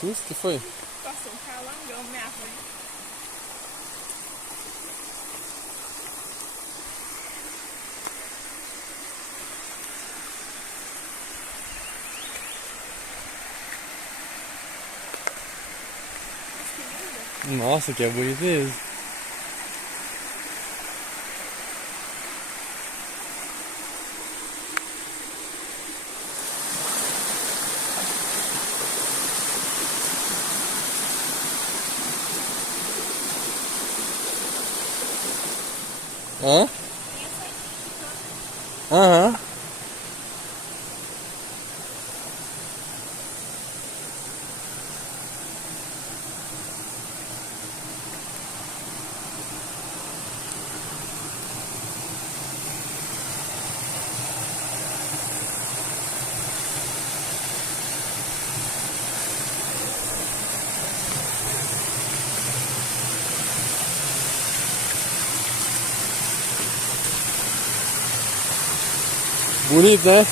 susto, que foi? Passou um calangão na minha frente. Mas que linda. Nossa, que é bonito mesmo. Hã? Aham. Bonito, né?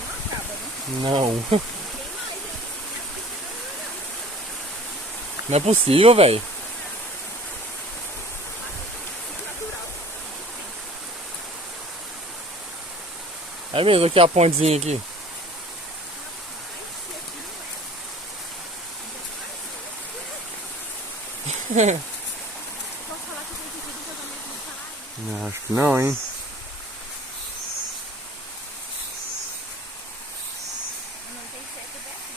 Não acaba, né? Não. Tem mais, né? Não é possível, velho. Natural. É mesmo, aqui a pontezinha aqui. Posso falar que eu tenho pedido casamento no Paraíba? Não, acho que não, hein? Não tem certo daqui.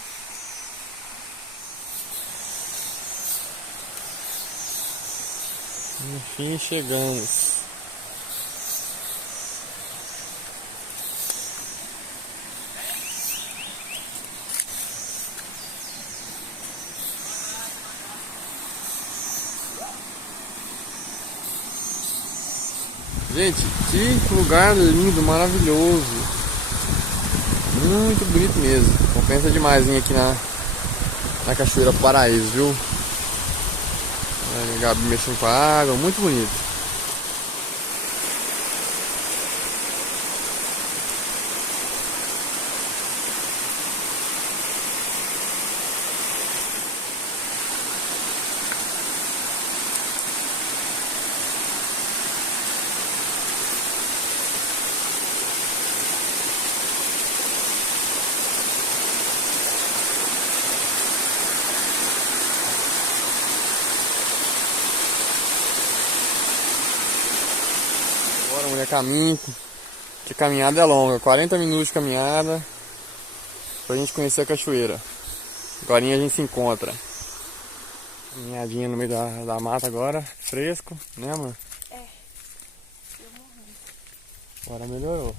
Enfim, chegamos. Gente, que lugar lindo, maravilhoso. Muito bonito mesmo. Compensa demais vir aqui na Cachoeira Paraíso, viu? Gabi mexendo com a água, muito bonito. Agora, mulher, caminho. Que a caminhada é longa, 40 minutos de caminhada pra gente conhecer a cachoeira. Agora a gente se encontra. Caminhadinha no meio da mata agora, fresco, né, amor? É. Eu morrendo. Agora melhorou.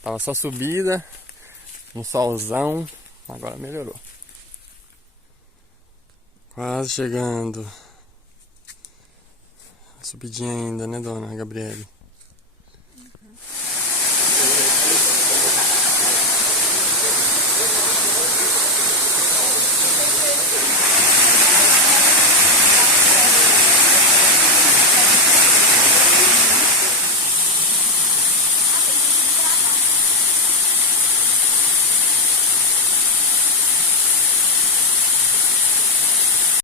Tava só subida, um solzão, agora melhorou. Quase chegando. Subidinha ainda, né, dona Gabriele?